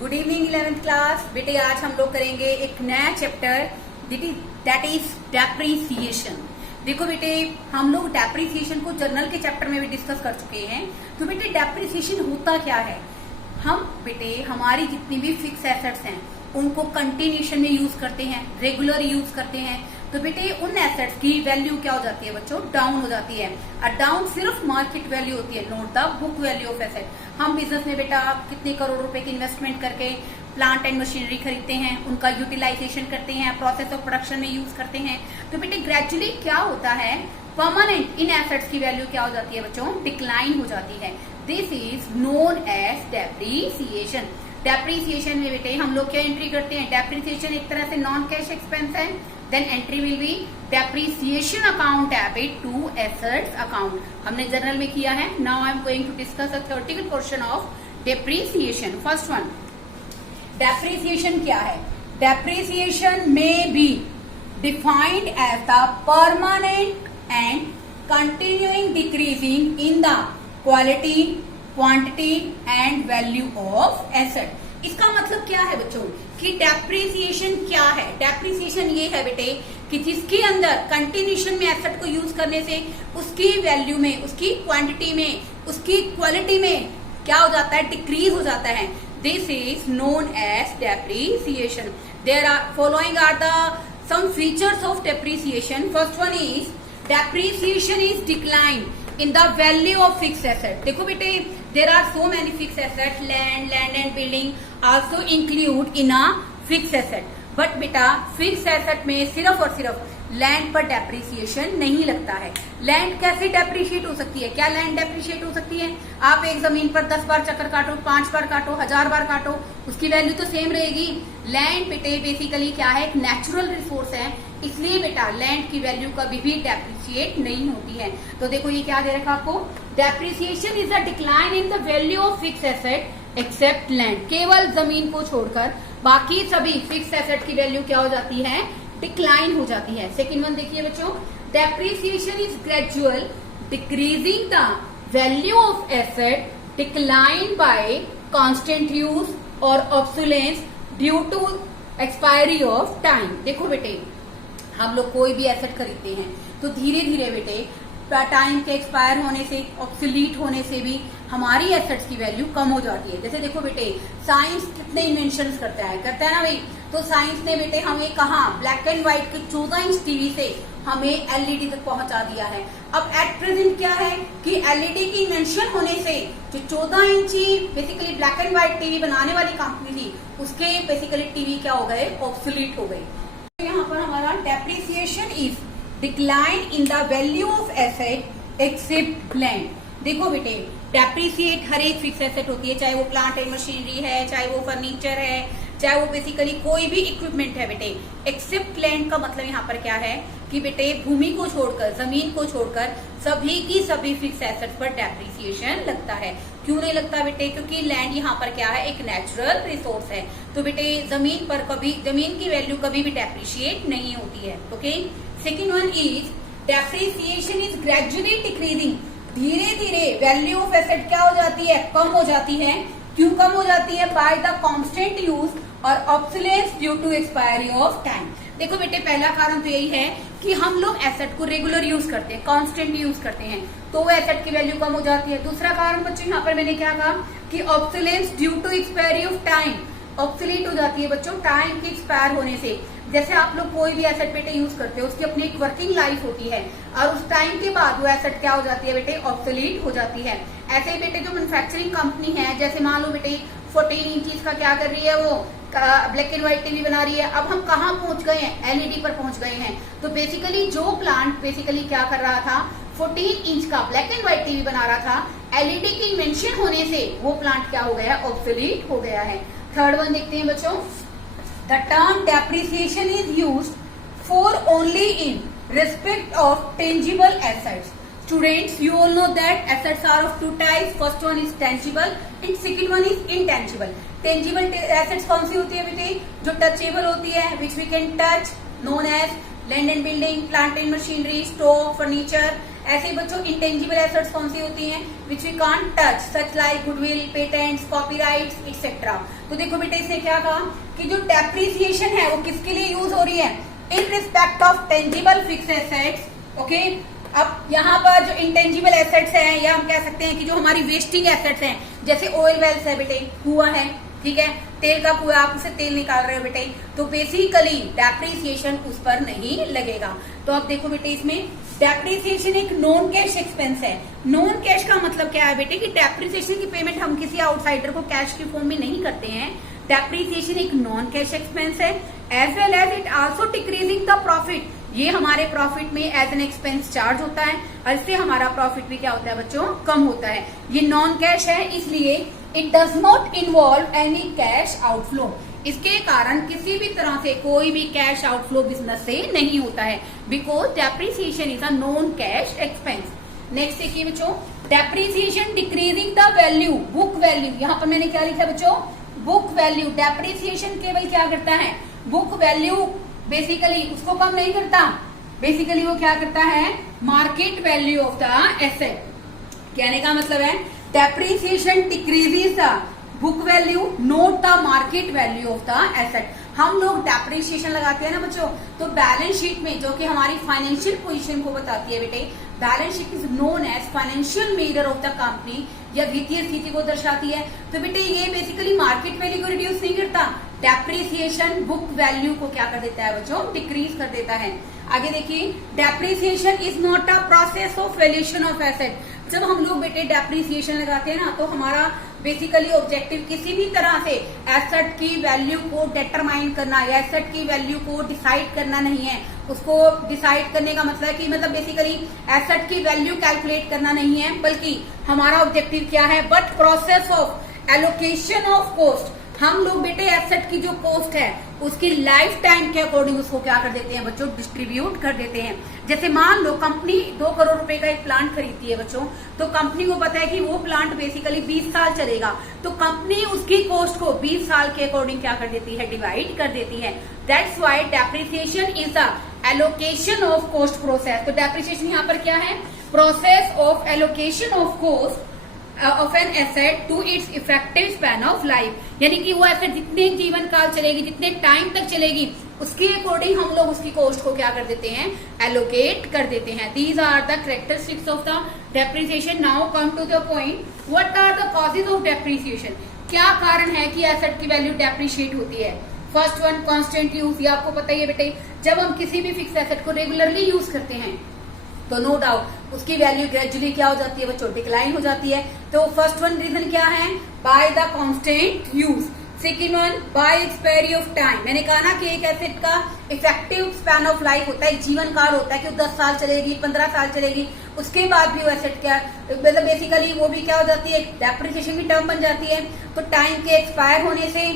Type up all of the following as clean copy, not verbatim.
Good evening 11th class. बेटे आज हम लोग करेंगे एक नया चैप्टर दैट इज डेप्रिसिएशन। देखो बेटे, हम लोग डेप्रिसिएशन को जर्नल के चैप्टर में भी डिस्कस कर चुके हैं। तो बेटे डेप्रिसिएशन होता क्या है? हम बेटे हमारी जितनी भी फिक्स एसेट्स हैं उनको कंटिन्यूशन में यूज करते हैं, रेगुलर यूज करते हैं। तो बेटे उन एसेट्स की वैल्यू क्या हो जाती है बच्चों? डाउन हो जाती है। और डाउन सिर्फ मार्केट वैल्यू होती है, not the book value of asset. हम बिजनेस में बेटा कितने करोड़ रुपए की इन्वेस्टमेंट करके प्लांट एंड मशीनरी खरीदते हैं, उनका यूटिलाइजेशन करते हैं, प्रोसेस ऑफ प्रोडक्शन में यूज करते हैं। तो बेटे ग्रेजुअली क्या होता है, परमानेंट इन एसेट्स की वैल्यू क्या हो जाती है बच्चों? डिक्लाइन हो जाती है। This is known as depreciation. Depreciation में बेटे हम लोग क्या एंट्री करते हैं? डेप्रिसिएशन एक तरह से नॉन कैश एक्सपेंस है। Then entry will be depreciation account debit to assets account. हमने जनरल में किया है। Now I am going to discuss a theoretical portion of depreciation. First one, depreciation क्या है? Depreciation may be defined as the permanent and continuing decreasing in the quality, quantity and value of asset. इसका मतलब क्या है बच्चों कि depreciation क्या है? डेप्रिसिएशन ये है बेटे कि जिसके अंदर कंटिन्यूशन में एसेट को यूज करने से उसकी वैल्यू में, उसकी क्वांटिटी में, उसकी क्वालिटी में क्या हो जाता है? डिक्रीज हो जाता है। This is known as depreciation. There are following are the some features of depreciation. First one is depreciation is decline in the value of fixed asset। देखो बेटे there are so many fixed assets, land and building also include in a fixed asset। But बेटा fix asset में सिर्फ और सिर्फ land पर depreciation नहीं लगता है। लैंड कैसे डेप्रिशिएट हो सकती है? क्या लैंड डेप्रिशिएट हो सकती है? आप एक जमीन पर 10 बार चक्कर काटो, 5 बार काटो, 1000 बार काटो, उसकी वैल्यू तो सेम रहेगी। लैंड बेटे बेसिकली क्या है? एक नेचुरल रिसोर्स है, इसलिए बेटा लैंड की वैल्यू कभी भी डेप्रिशिएट नहीं होती है। तो देखो ये क्या दे रखा आपको? Depreciation is a decline in the value of fix asset except land. केवल जमीन को छोड़कर बाकी सभी फिक्स एसेट की वैल्यू क्या हो जाती है? डिक्लाइन हो जाती है। सेकेंड वन देखिए बच्चों, depreciation is gradual decreasing the value of asset decline by constant use और obsolescence due to expiry of time. देखो बेटे हम लोग कोई भी एसेट खरीदते हैं तो धीरे धीरे बेटे टाइम के एक्सपायर होने से, ऑब्सोलीट होने से भी हमारी एसेट्स की वैल्यू कम हो जाती है। जैसे देखो बेटे साइंस कितने इन्वेंशन करता है ना भाई? तो साइंस ने बेटे हमें कहा ब्लैक एंड व्हाइट के 14 इंच टीवी से हमें एलईडी तक पहुंचा दिया है। अब एट प्रेजेंट क्या है कि एलईडी की इन्वेंशन होने से जो 14 इंची basically black and white TV बनाने वाली कंपनी थी उसके बेसिकली टीवी क्या हो गए? ऑब्सोलीट हो गए। यहाँ पर हमारा depreciation is decline in the value of asset except land. देखो बेटे डेप्रिसिएट हर एक फिक्स एसेट होती है, चाहे वो प्लांट एंड मशीनरी है, चाहे वो फर्नीचर है, चाहे वो बेसिकली कोई भी इक्विपमेंट है बेटे। एक्सेप्ट लैंड का मतलब यहाँ पर क्या है कि बेटे भूमि को छोड़कर, जमीन को छोड़कर सभी की सभी फिक्स एसेट पर डेप्रिसिएशन लगता है। क्यों नहीं लगता बेटे? क्योंकि लैंड यहाँ पर क्या है? एक नेचुरल रिसोर्स है। तो बेटे जमीन पर कभी, जमीन की वैल्यू कभी भी डेप्रिशिएट नहीं होती है। Okay, second one is depreciation is gradually decreasing. धीरे धीरे वैल्यू ऑफ एसेट क्या हो जाती है? कम हो जाती है। क्यों कम हो जाती है? बाय द कांस्टेंट यूज और obsolescence due to expiry of time. देखो बेटे पहला कारण तो यही है कि हम लोग एसेट को रेगुलर यूज करते हैं, कांस्टेंट यूज करते हैं, तो वो एसेट की वैल्यू कम हो जाती है। दूसरा कारण बच्चों यहाँ पर मैंने क्या कहा कि obsolescence due to expiry of time. Obsolete हो जाती है बच्चों टाइम के एक्सपायर होने से। जैसे आप लोग कोई भी एसेट बेटे यूज करते हो उसकी अपनी एक वर्किंग लाइफ होती है और उस टाइम के बाद वो एसेट क्या हो जाती है बेटे? ऑब्सोलीट हो जाती है। ऐसे ही बेटे जो मैन्युफैक्चरिंग कंपनी है, जैसे मान लो बेटे 14 इंचीज का क्या कर रही है, वो ब्लैक एंड व्हाइट टीवी बना रही है। अब हम कहाँ पहुंच गए हैं? एलईडी पर पहुंच गए हैं। तो बेसिकली जो प्लांट बेसिकली क्या कर रहा था? 14 इंच का ब्लैक एंड व्हाइट टीवी बना रहा था, एलईडी की इन्वेंशन होने से वो प्लांट क्या हो गया? ऑब्सोलीट हो गया है। थर्ड वन देखते हैं बच्चों, the term depreciation is used for only in respect of tangible assets. Students, you all know that assets are of two types. First one is tangible and second one is intangible. Tangible assets कौन सी होती है बेटे? जो touchable होती है, which we can touch, known as land and building, plant and machinery, stock, furniture ऐसे ही बच्चों इंटेंजिबल एसेट्स कौन सी होती हैं, which we can't touch, such like goodwill, patents, copyrights etcetera. तो देखो बेटे इसने क्या कहा कि जो डेप्रिसिएशन है वो किसके लिए यूज हो रही है, in respect of tangible fixed assets. Okay, अब यहाँ पर जो इंटेंजिबल एसेट्स हैं या हम कह सकते हैं कि जो हमारी वेस्टिंग एसेट्स हैं, जैसे ऑयल वेल्स है बेटे, कुआं है, ठीक है, तेल का कुआं, आप उससे तेल निकाल रहे हो बेटे, तो बेसिकली डेप्रिसिएशन उस पर नहीं लगेगा। तो अब देखो बेटे इसमें डेप्रिसिएशन एक नॉन कैश एक्सपेंस है। नॉन कैश का मतलब क्या है बेटे कि डेप्रिसिएशन की पेमेंट हम किसी आउटसाइडर को कैश की फॉर्म में नहीं करते हैं। डेप्रिसिएशन एक नॉन कैश एक्सपेंस है, as well as it also decreasing the profit. ये हमारे प्रॉफिट में एज एन एक्सपेंस चार्ज होता है और इससे हमारा प्रॉफिट भी क्या होता है बच्चों, कम होता है। ये नॉन कैश है, इसलिए it does not involve any cash outflow. इसके कारण किसी भी तरह से कोई भी कैश आउटफ्लो बिजनेस से नहीं होता है, because depreciation is a non cash expense. Next देखिए बच्चों, depreciation decreasing the value, book value. यहाँ पर मैंने क्या लिखा बच्चों, बुक वैल्यू। डेप्रिसिएशन केवल क्या करता है, बुक वैल्यू बेसिकली उसको कम नहीं करता, बेसिकली वो क्या करता है, market value of the asset. कहने का मतलब है depreciation decreases the book value, note the market value of the asset. हम लोग डेप्रिसिएशन लगाते हैं ना बच्चों, तो बैलेंस शीट में जो कि हमारी फाइनेंशियल पोजीशन को बताती है बेटे, balance sheet is known as financial measure of the company, या वित्तीय स्थिति को दर्शाती है। तो बेटे ये बेसिकली मार्केट वैल्यू को रिड्यूस नहीं करता, डेप्रिसिएशन बुक वैल्यू को क्या कर देता है बच्चों, डिक्रीज कर देता है। आगे देखिए, depreciation is not a process of valuation of asset. जब हम लोग बेटे डेप्रिसिएशन लगाते हैं ना, तो हमारा बेसिकली ऑब्जेक्टिव किसी भी तरह से एसेट की वैल्यू को डिटरमाइन करना या एसेट की वैल्यू को डिसाइड करना नहीं है। उसको डिसाइड करने का मतलब है कि मतलब बेसिकली एसेट की वैल्यू कैलकुलेट करना नहीं है, बल्कि हमारा ऑब्जेक्टिव क्या है, but process of allocation of cost. हम लोग बेटे एसेट की जो कॉस्ट है उसकी लाइफ टाइम के अकॉर्डिंग उसको क्या कर देते हैं बच्चों, डिस्ट्रीब्यूट कर देते हैं। जैसे मान लो कंपनी 2 करोड़ रुपए का एक प्लांट खरीदती है बच्चों, तो कंपनी को पता है कि वो प्लांट बेसिकली 20 साल चलेगा, तो कंपनी उसकी कॉस्ट को 20 साल के अकॉर्डिंग क्या कर देती है, डिवाइड कर देती है। That's why depreciation is the allocation of cost process. तो डेप्रिसिएशन यहाँ पर क्या है, process of allocation of cost of an asset to its effective span of life. यानी कि वो एसेट जितने जीवन काल चलेगी, जितने टाइम तक चलेगी, उसके अकॉर्डिंग हम लोग उसकी कॉस्ट को क्या कर देते हैं, एलोकेट कर देते हैं। These are the characteristics of the depreciation. Now come to the point, what are the causes of depreciation. क्या कारण है कि एसेट की वैल्यू डेप्रिशिएट होती है। First one, constant use. ये आपको पता ही है बेटे, जब हम किसी भी फिक्स एसेट को रेगुलरली यूज करते हैं तो नो डाउट उसकी वैल्यू ग्रेजुअली क्या हो जाती है बच्चों, डिक्लाइन हो जाती है। तो फर्स्ट वन रीजन क्या है, by the constant use. Second one, by expiry of time. मैंने कहा ना कि एक एसेट का इफेक्टिव स्पैन ऑफ लाइफ होता है, जीवन काल होता है कि वो 10 साल चलेगी, 15 साल चलेगी, उसके बाद भी वो एसेट क्या मतलब बेसिकली वो भी क्या हो जाती है, डेप्रिसिएशन की टर्म बन जाती है। तो टाइम के एक्सपायर होने से,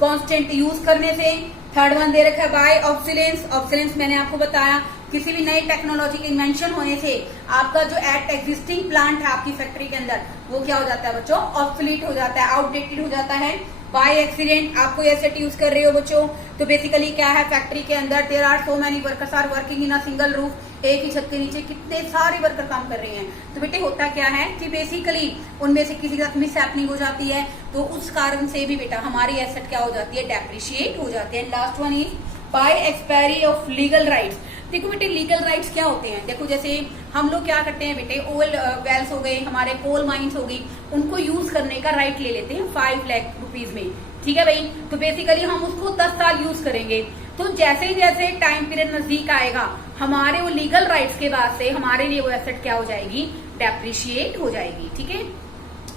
कांस्टेंट यूज करने से। थर्ड वन दे रखा है बाय ऑब्सोलेंस। ऑब्सोलेंस मैंने आपको बताया, किसी भी नई टेक्नोलॉजी के इन्वेंशन होने से आपका जो एट एग्जिस्टिंग प्लांट है आपकी फैक्ट्री के अंदर, वो क्या हो जाता है बच्चों, ऑब्सोलीट हो जाता है, आउटडेटेड हो जाता है। बाय एक्सीडेंट, आप कोई एसेट यूज कर रहे हो बच्चों, तो बेसिकली क्या है, फैक्ट्री के अंदर there are so many workers are working in a single roof, एक ही छत के नीचे कितने सारे वर्कर काम कर रहे हैं। तो बेटे होता क्या है कि बेसिकली उनमें से किसी के साथ मिस हैपनिंग हो जाती है, तो उस कारण से भी बेटा हमारी एसेट क्या हो जाती है, डेप्रिशिएट हो जाती है। Last one is by expiry of legal rights. देखो बेटे लीगल राइट्स क्या होते हैं, देखो जैसे हम लोग क्या करते हैं बेटे, ऑयल वेल्स हो गए, हमारे कोल माइंस हो गई, उनको यूज करने का राइट ले लेते हैं 5 लाख रुपीज में, ठीक है भाई। तो बेसिकली हम उसको 10 साल यूज करेंगे, तो जैसे ही जैसे टाइम पीरियड नजदीक आएगा, हमारे वो लीगल राइट्स के बाद से हमारे लिए वो एसेट क्या हो जाएगी, डेप्रिशिएट हो जाएगी, ठीक है।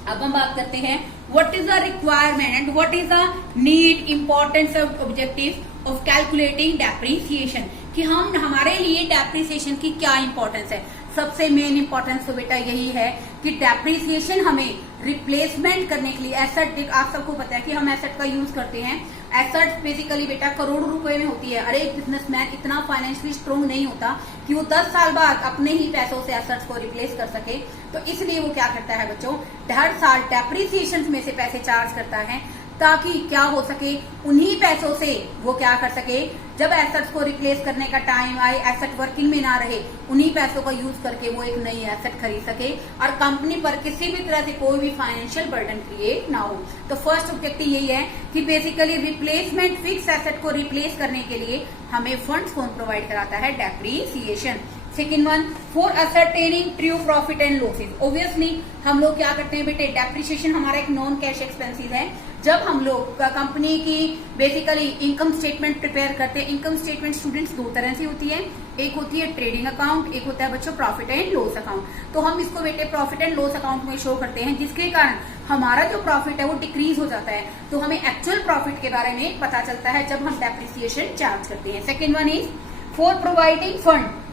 अब हम बात करते हैं what is the requirement and what is the need, importance of objective of calculating depreciation, कि हम हमारे लिए डेप्रिसिएशन की क्या इंपॉर्टेंस है। सबसे मेन इंपॉर्टेंस तो बेटा यही है कि डेप्रिसिएशन हमें रिप्लेसमेंट करने के लिए, एसेट आप सबको पता है कि हम एसेट का यूज करते हैं, एसेट बेसिकली बेटा करोड़ों रुपए में होती है। अरे एक बिजनेसमैन इतना फाइनेंशियली स्ट्रॉन्ग नहीं होता कि वो 10 साल बाद अपने ही पैसों से एसेट्स को रिप्लेस कर सके, तो इसलिए वो क्या करता है बच्चों, हर साल डेप्रिसिएशन में से पैसे चार्ज करता है, ताकि क्या हो सके, उन्हीं पैसों से वो क्या कर सके, जब एसेट्स को रिप्लेस करने का टाइम आए, एसेट वर्किंग में ना रहे, उन्हीं पैसों का यूज करके वो एक नई एसेट खरीद सके और कंपनी पर किसी भी तरह से कोई भी फाइनेंशियल बर्डन क्रिएट ना हो। तो फर्स्ट ऑब्जेक्टिव यही है कि बेसिकली रिप्लेसमेंट, फिक्स एसेट को रिप्लेस करने के लिए हमें फंड्स कौन प्रोवाइड कराता है, depreciation. Second one, for ascertaining true profit and losses. Obviously हम लोग क्या करते हैं बेटे, डेप्रिसिएशन हमारा एक नॉन कैश एक्सपेंसिस है। जब हम लोग कंपनी की बेसिकली इनकम स्टेटमेंट प्रिपेयर करते हैं, इनकम स्टेटमेंट स्टूडेंट्स दो तरह से होती है, एक होती है ट्रेडिंग अकाउंट, एक होता है बच्चों प्रॉफिट एंड लॉस अकाउंट। तो हम इसको बेटे प्रॉफिट एंड लॉस अकाउंट में शो करते हैं, जिसके कारण हमारा जो प्रॉफिट है वो डिक्रीज हो जाता है। तो हमें एक्चुअल प्रॉफिट के बारे में पता चलता है जब हम डेप्रिसिएशन चार्ज करते हैं। Second one is for providing fund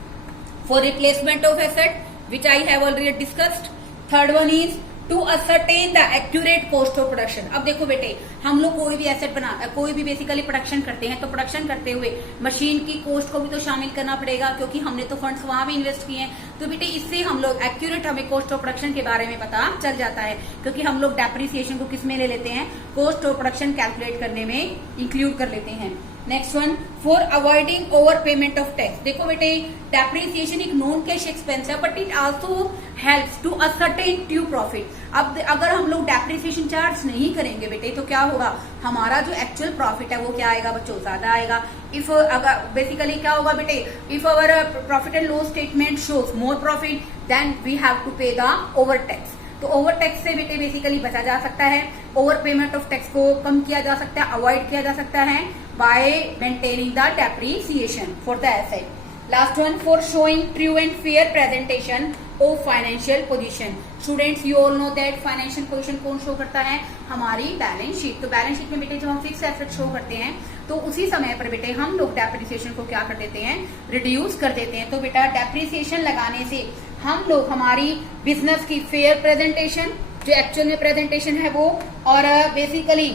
for replacement of asset, which I have already discussed. Third one is to ascertain the accurate cost of production. अब देखो बेटे, हम लोग कोई भी एसेट कोई भी बेसिकली प्रोडक्शन करते हैं, तो प्रोडक्शन करते हुए मशीन की कॉस्ट को भी तो शामिल करना पड़ेगा, क्योंकि हमने तो फंड्स वहां भी इन्वेस्ट किए हैं। तो बेटे इससे हम लोग एक्यूरेट हमें कॉस्ट ऑफ प्रोडक्शन के बारे में पता चल जाता है, क्योंकि हम लोग डेप्रिसिएशन को किस में ले लेते हैं, कॉस्ट ऑफ प्रोडक्शन कैलकुलेट करने में इंक्लूड कर लेते हैं। Next one, for avoiding over payment of tax. देखो बेटे, डेप्रिसिएशन एक नॉन कैश एक्सपेंस है, but it also helps to ascertain true profit. अब अगर हम लोग डेप्रिसिएशन चार्ज नहीं करेंगे बेटे, तो क्या होगा, हमारा जो एक्चुअल प्रॉफिट है वो क्या आएगा बच्चों, ज्यादा आएगा। इफ अगर बेसिकली क्या होगा बेटे, if our profit and loss statement shows more profit, then we have to pay the over tax. तो ओवर टैक्स से बेटे बेसिकली बचा जा सकता है, ओवर पेमेंट ऑफ टैक्स को कम किया जा सकता है, अवॉइड किया जा सकता है bye maintaining the depreciation for the asset. Last one, for showing true and fair presentation of financial position. Students you all know that financial position कौन शो करता है, हमारी बैलेंस शीट। तो बैलेंस शीट में बेटे जब हम फिक्स एसेट शो करते हैं, तो उसी समय पर बेटे हम लोग डेप्रिसिएशन को क्या कर देते हैं, रिड्यूस कर देते हैं। तो बेटा डेप्रिसिएशन लगाने से हम लोग हमारी बिजनेस की फेयर प्रेजेंटेशन, जो एक्चुअल में प्रेजेंटेशन है वो, और बेसिकली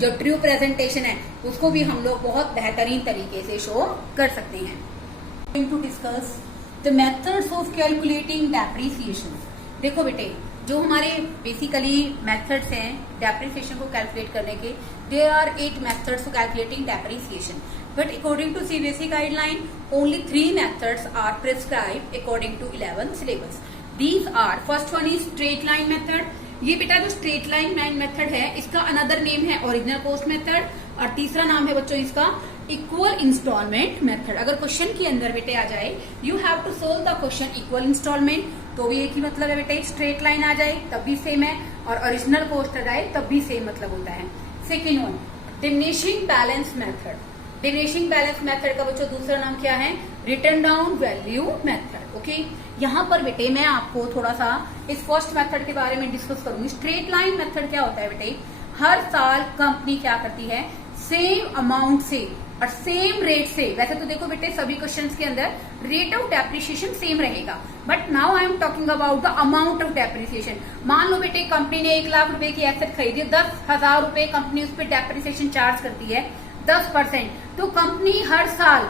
जो ट्रू प्रेजेंटेशन है उसको भी हम लोग बहुत बेहतरीन तरीके से शो कर सकते हैं। To discuss the methods of calculating depreciation. देखो बेटे, जो हमारे बेसिकली मेथड्स हैं डेप्रिसिएशन को कैलकुलेट करने के, there are 8 methods for calculating depreciation, but according to CBSE guideline only 3 methods are prescribed according to 11th syllabus. These are, first one is straight line method. ये बेटा जो straight line method है, इसका another name है original cost method, और तीसरा नाम है बच्चों इसका इक्वल इंस्टॉलमेंट मेथड। अगर क्वेश्चन के अंदर बेटे आ जाए you have to solve the question equal instalment, तो भी एक ही मतलब है बेटे, स्ट्रेट लाइन आ जाए तब भी सेम है, और ओरिजिनल कॉस्ट आ जाए तब भी सेम मतलब होता है। Second one, diminishing balance method. Diminishing balance method का बच्चों दूसरा नाम क्या है, return down value method. Okay, यहाँ पर बेटे मैं आपको थोड़ा सा इस फर्स्ट मेथड के बारे में डिस्कस करूंगी। स्ट्रेट लाइन मेथड क्या होता है बेटे, हर साल कंपनी क्या करती है, सेम अमाउंट से और सेम रेट से, वैसे तो देखो बेटे सभी क्वेश्चंस के अंदर रेट ऑफ डेप्रिसिएशन सेम रहेगा, but now I am talking about the amount of depreciation. मान लो बेटे कंपनी ने 1 लाख रुपए की एसेट खरीदी, 10,000 रुपए कंपनी उस पर डेप्रिसिएशन चार्ज करती है 10%, तो कंपनी हर साल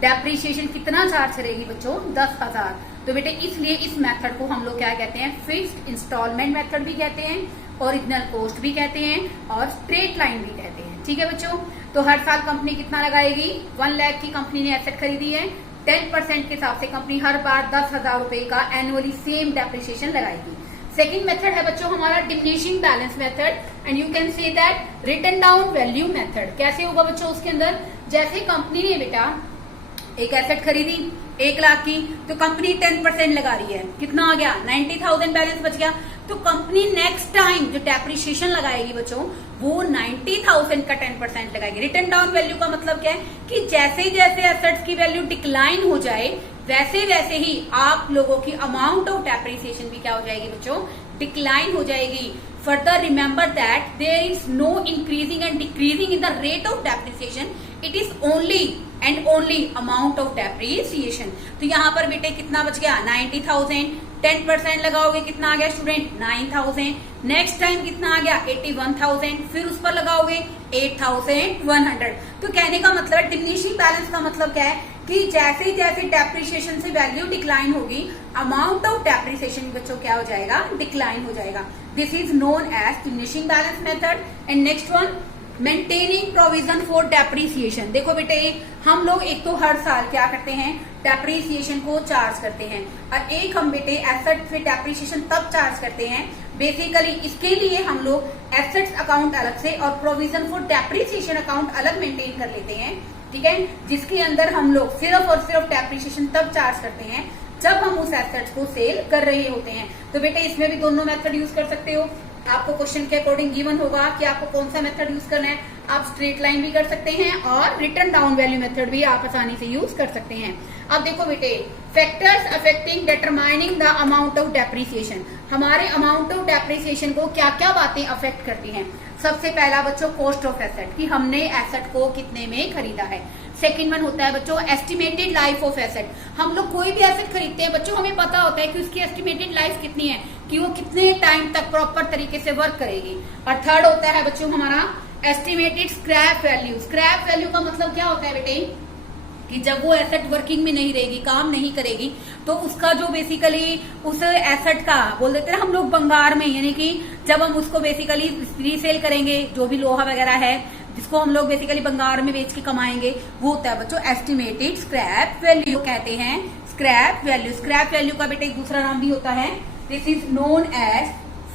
डेप्रिसिएशन कितना चार्ज करेगी बच्चों, 10,000। तो बेटे इसलिए इस मेथड को हम लोग क्या कहते हैं, फिक्स्ड इंस्टॉलमेंट मेथड भी कहते हैं, ओरिजिनल कॉस्ट भी कहते हैं, और स्ट्रेट लाइन भी कहते हैं। ठीक है बच्चों, तो हर साल कंपनी कितना लगाएगी, 1 लाख की कंपनी ने एसेट खरीदी है, 10% के हिसाब से कंपनी हर बार 10,000 रुपए का एनुअली सेम डेप्रिसिएशन लगाएगी। सेकेंड मेथड है बच्चों हमारा diminishing balance method, and you can say that return down value method. कैसे होगा बच्चों उसके अंदर, जैसे कंपनी ने बेटा एक एसेट खरीदी 1 लाख की, तो कंपनी 10% लगा रही है, कितना आ गया 90,000 बैलेंस बच गया। तो कंपनी नेक्स्ट टाइम जो डेप्रिसिएशन लगाएगी बच्चों वो 90,000 का 10% लगाएगी। रिटर्न डाउन वैल्यू का मतलब क्या है कि जैसे जैसे एसेट्स की वैल्यू डिक्लाइन हो जाए वैसे वैसे ही आप लोगों की अमाउंट ऑफ डेप्रिसिएशन भी क्या हो जाएगी बच्चों, डिक्लाइन हो जाएगी। Further remember that there is no increasing and decreasing in the rate of depreciation, it is only and only amount of depreciation. तो यहाँ पर बेटे कितना बच गया 90,000, 10% लगाओगे कितना आ गया स्टूडेंट 9,000, नेक्स्ट टाइम कितना आ गया 81,000, फिर उस पर लगाओगे 8,100। तो कहने का मतलब डिमिनिशिंग बैलेंस का मतलब क्या है कि जैसे जैसे डेप्रिसिएशन से वैल्यू डिक्लाइन होगी, अमाउंट ऑफ डेप्रिसिएशन बच्चों क्या हो जाएगा, डिक्लाइन हो जाएगा। This is known as diminishing balance method. And next one, maintaining provision for depreciation. देखो बेटे, हम लोग एक तो हर साल क्या करते हैं, डेप्रिसिएशन को चार्ज करते हैं, और एक हम बेटे एसेट पे डेप्रिसिएशन तब चार्ज करते हैं। बेसिकली इसके लिए हम लोग एसेट्स अकाउंट अलग से और प्रोविजन फॉर डेप्रिसिएशन अकाउंट अलग मेंटेन कर लेते हैं, ठीक है, जिसके अंदर हम लोग सिर्फ और सिर्फ डेप्रिसिएशन तब चार्ज करते हैं जब हम उस एसेट्स को सेल कर रहे होते हैं। तो बेटे इसमें भी दोनों मेथड यूज कर सकते हो। आपको क्वेश्चन के अकॉर्डिंग गिवन होगा कि आपको कौन सा मेथड यूज करना है। आप स्ट्रेट लाइन भी कर सकते हैं और रिटर्न डाउन वैल्यू मेथड भी आप आसानी से यूज कर सकते हैं। अब देखो बेटे, factors affecting determining the amount of depreciation. हमारे अमाउंट ऑफ डेप्रिसिएशन को क्या क्या बातें अफेक्ट करती हैं। सबसे पहला बच्चों कॉस्ट ऑफ एसेट, कि हमने एसेट को कितने में खरीदा है। सेकंड वन होता है बच्चों एस्टिमेटेड लाइफ ऑफ एसेट। हम लोग कोई भी एसेट खरीदते हैं बच्चों, हमें पता होता है कि उसकी एस्टिमेटेड लाइफ कितनी है, कि वो कितने टाइम तक प्रॉपर तरीके से वर्क करेगी। और थर्ड होता है बच्चों हमारा estimated scrap value. Scrap value का मतलब क्या होता है बेटे, कि जब वो एसेट वर्किंग में नहीं रहेगी, काम नहीं करेगी, तो उसका जो बेसिकली उस एसेट का बोल देते हैं हम लोग भंगार में, यानी कि जब हम उसको बेसिकली रीसेल करेंगे, जो भी लोहा वगैरह है जिसको हम लोग बेसिकली भंगार में बेच के कमाएंगे, वो होता है बच्चों एस्टिमेटेड स्क्रैप वैल्यू कहते हैं। स्क्रैप वैल्यू, स्क्रैप वैल्यू का बेटे एक दूसरा नाम भी होता है, this is known as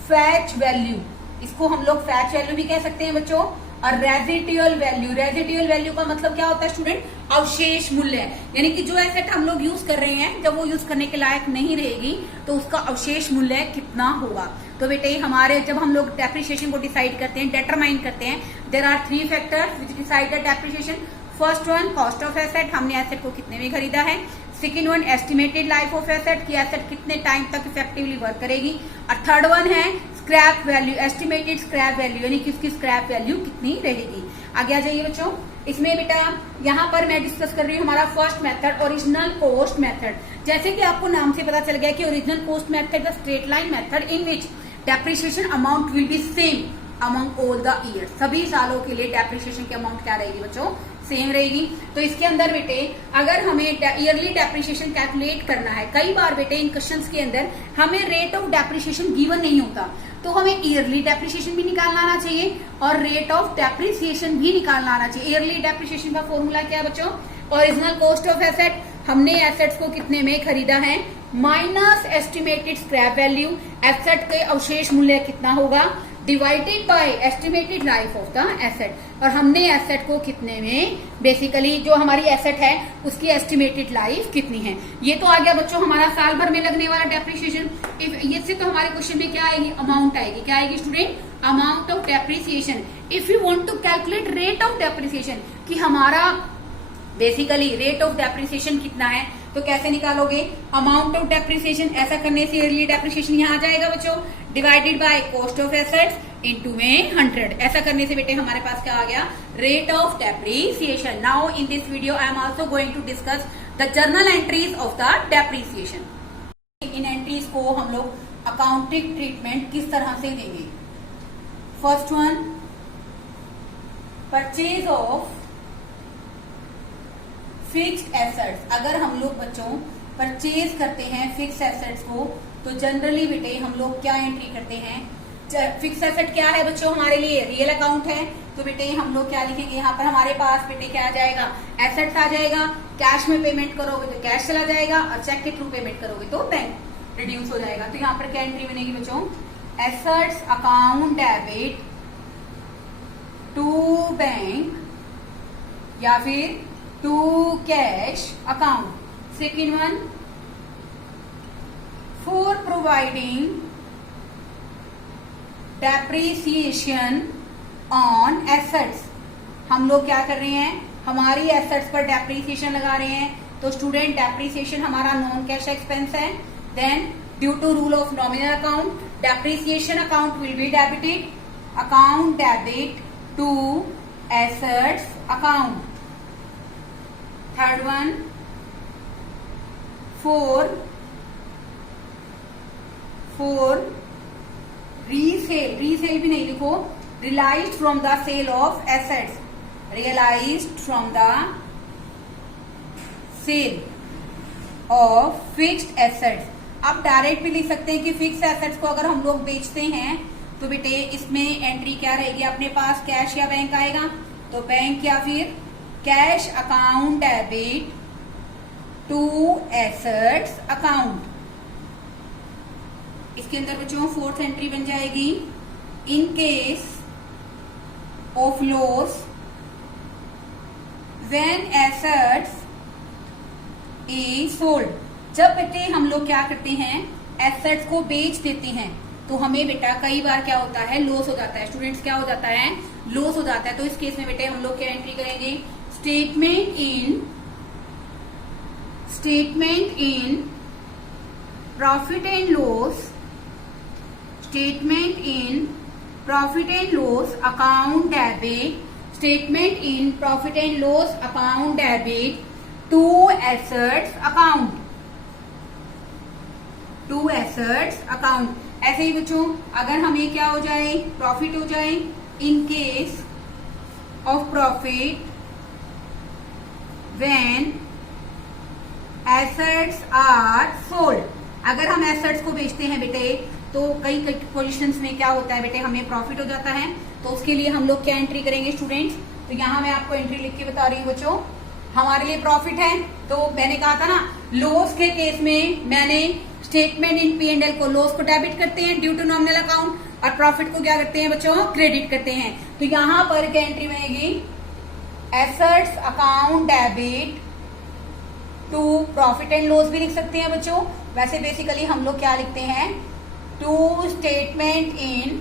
fetch value. इसको हम लोग फैच वैल्यू भी कह सकते हैं बच्चों। और रेजिडुअल वैल्यू, रेजिडुअल वैल्यू का मतलब क्या होता है स्टूडेंट, अवशेष मूल्य, यानी कि जो एसेट हम लोग यूज कर रहे हैं जब वो यूज करने के लायक नहीं रहेगी तो उसका अवशेष मूल्य कितना होगा। तो बेटे हमारे जब हम लोग डेप्रिसिएशन को डिसाइड करते हैं, डिटरमाइन करते हैं, there are 3 factors which decide the depreciation. First one cost of asset, हमने एसेट को कितने में खरीदा है। Second one estimated life of asset, कि एसेट कितने टाइम तक इफेक्टिवली वर्क करेगी। और थर्ड वन है scrap value, estimated scrap value, यानी कि उसकी स्क्रैप वैल्यू कितनी रहेगी। आगे आ जाइए बच्चों, इसमें बेटा यहाँ पर मैं डिस्कस कर रही हूँ हमारा first method original cost method. जैसे कि आपको नाम से पता चल गया कि original cost method the straight line method in which depreciation amount will be same among all the year. सभी सालों के लिए डेप्रिसिएशन की अमाउंट क्या रहेगी बच्चों, सेम रहेगी। तो इसके अंदर बेटे अगर हमें ईयरली डेप्रिसिएशन कैलकुलेट करना है, कई बार बेटे इन क्वेश्चंस के अंदर हमें रेट ऑफ डेप्रिसिएशन गिवन नहीं होता, तो हमें ईयरली डेप्रिसिएशन भी निकालना आना चाहिए और रेट ऑफ डेप्रिसिएशन भी निकालना आना चाहिए। ईयरली डेप्रिसिएशन का फॉर्मूला क्या है बच्चों, ओरिजिनल कॉस्ट ऑफ एसेट, हमने एसेट्स को कितने में खरीदा है, minus estimated scrap value, asset के अवशेष मूल्य कितना होगा, divided by estimated life of the asset, और हमने एसेट को कितने में, बेसिकली जो हमारी एसेट है उसकी एस्टिमेटेड लाइफ कितनी है। ये तो आ गया बच्चों हमारा साल भर में लगने वाला डेप्रिसिएशन। ये से तो हमारे क्वेश्चन में क्या आएगी, अमाउंट आएगी। क्या आएगी student, amount of depreciation. If you want to calculate rate of depreciation, कि हमारा बेसिकली रेट ऑफ डेप्रिसिएशन कितना है, तो कैसे निकालोगे, अमाउंट ऑफ डेप्रिसिएशन, ऐसा करने से ईयरली डेप्रिसिएशन यहाँ आ जाएगा बच्चों, divided by cost of assets into में 100। ऐसा करने से बेटे हमारे पास क्या आ गया, rate of depreciation. Now in this video I am also going to discuss the journal entries of the depreciation. इन एंट्रीज को हम लोग अकाउंटिंग ट्रीटमेंट किस तरह से देंगे। First one, purchase of fixed assets. अगर हम लोग बच्चों परचेज करते हैं फिक्स्ड एसेट्स को, तो जनरली बेटे हम लोग क्या एंट्री करते हैं, फिक्स्ड एसेट क्या है बच्चों हमारे लिए, रियल अकाउंट है, तो बेटे हम लोग क्या लिखेंगे, यहाँ पर हमारे पास बेटे क्या आ जाएगा, एसेट्स आ जाएगा। कैश में पेमेंट करोगे तो कैश चला जाएगा, और चेक के थ्रू पेमेंट करोगे तो बैंक रिड्यूस हो जाएगा। तो यहाँ पर क्या एंट्री बनेगी बच्चों, assets account debit to bank या फिर to cash account. Second one, for providing depreciation on assets. हम लोग क्या कर रहे हैं, हमारी एसेट्स पर डेप्रिसिएशन लगा रहे हैं, तो स्टूडेंट डेप्रिसिएशन हमारा नॉन कैश एक्सपेंस है। Then due to rule of nominal account depreciation account will be debited, account debit to assets account. Third one, for resale, resale भी नहीं लिखो, realised from the sale of assets, realised from the sale of fixed assets. आप direct भी लिख सकते हैं कि fixed assets को अगर हम लोग बेचते हैं तो बेटे इसमें एंट्री क्या रहेगी अपने पास, कैश या बैंक आएगा, तो बैंक या फिर cash account debit to assets account. इसके अंदर बच्चों फोर्थ एंट्री बन जाएगी, in case of loss when assets is sold. जब बेटे हम लोग क्या करते हैं, एसेट्स को बेच देते हैं, तो हमें बेटा कई बार क्या होता है, लॉस हो जाता है। स्टूडेंट्स क्या हो जाता है, लॉस हो जाता है। तो इस केस में बेटे हम लोग क्या एंट्री करेंगे, statement in profit and loss, statement in profit and loss account debit, statement in profit and loss account debit to assets account, to assets account. ऐसे ही बच्चों अगर हमें क्या हो जाए, प्रॉफिट हो जाए, in case of profit when assets are sold. अगर हम एसेट्स को बेचते हैं बेटे, तो कई कई पोजिशंस में क्या होता है बेटे, हमें प्रॉफिट हो जाता है। तो उसके लिए हम लोग क्या एंट्री करेंगे स्टूडेंट्स, तो यहाँ मैं आपको एंट्री लिख के बता रही हूँ बच्चों। हमारे लिए प्रॉफिट है, तो मैंने कहा था ना, लॉस के केस में मैंने स्टेटमेंट इन P&L को लॉस को डेबिट करते हैं ड्यू टू नॉमिनल अकाउंट, और प्रॉफिट को क्या करते हैं बच्चों, क्रेडिट करते हैं। तो यहाँ पर क्या एंट्री बनेगी, assets account debit to profit and loss भी लिख सकते हैं बच्चों। वैसे बेसिकली हम लोग क्या लिखते हैं, to statement in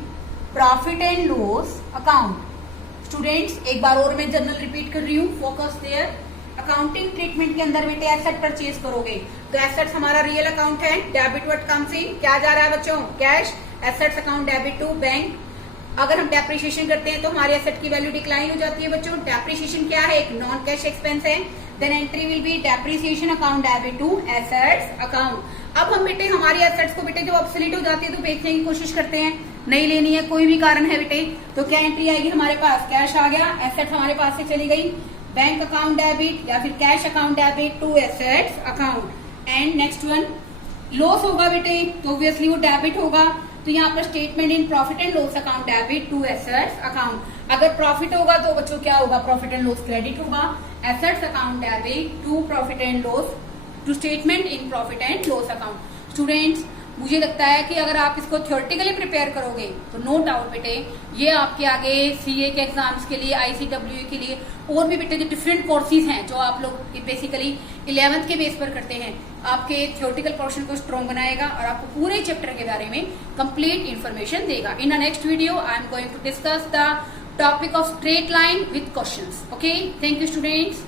profit and loss account. Students एक बार और मैं जनरल रिपीट कर रही हूँ, फोकस देयर। अकाउंटिंग ट्रीटमेंट के अंदर बेटे एसेट परचेज करोगे, तो एसेट्स हमारा रियल अकाउंट है, डेबिट व्हाट कम्स इन, क्या जा रहा है बच्चों, cash, assets account debit to bank. अगर हम डेप्रिसिएशन करते हैं तो हमारे एसेट की वैल्यू डिक्लाइन हो जाती है बच्चों। डेप्रिसिएशन क्या है, एक नॉन कैश एक्सपेंस है। Then entry will be depreciation account debit to assets account. अब हम बेटे हमारी एसेट्स को बेटे जब ऑब्सोलीट हो जाती है तो बेचने की कोशिश करते हैं, नहीं लेनी है, कोई भी कारण है बेटे, तो क्या एंट्री आएगी हमारे पास, कैश आ गया, एसेट्स हमारे पास से चली गई, बैंक अकाउंट डेबिट या फिर cash account debit to assets account. And next one, loss होगा बेटे तो ऑब्वियसली वो डेबिट होगा, तो यहाँ पर statement in profit and loss account debit to assets account. अगर प्रॉफिट होगा तो बच्चों क्या होगा, प्रॉफिट एंड लॉस क्रेडिट होगा, assets account debit to profit and loss to statement in profit and loss account. Students मुझे लगता है कि अगर आप इसको थ्योरेटिकली प्रिपेयर करोगे तो नो डाउट बेटे ये आपके आगे सीए के एग्जाम्स के लिए, ICWA के लिए, और भी बेटे जो डिफरेंट कोर्सेज हैं जो आप लोग बेसिकली 11th के बेस पर करते हैं, आपके थ्योरेटिकल पोर्शन को स्ट्रॉन्ग बनाएगा और आपको पूरे चैप्टर के बारे में कंप्लीट इन्फॉर्मेशन देगा। In the next video I am going to discuss the topic of straight line with questions. Okay, thank you students.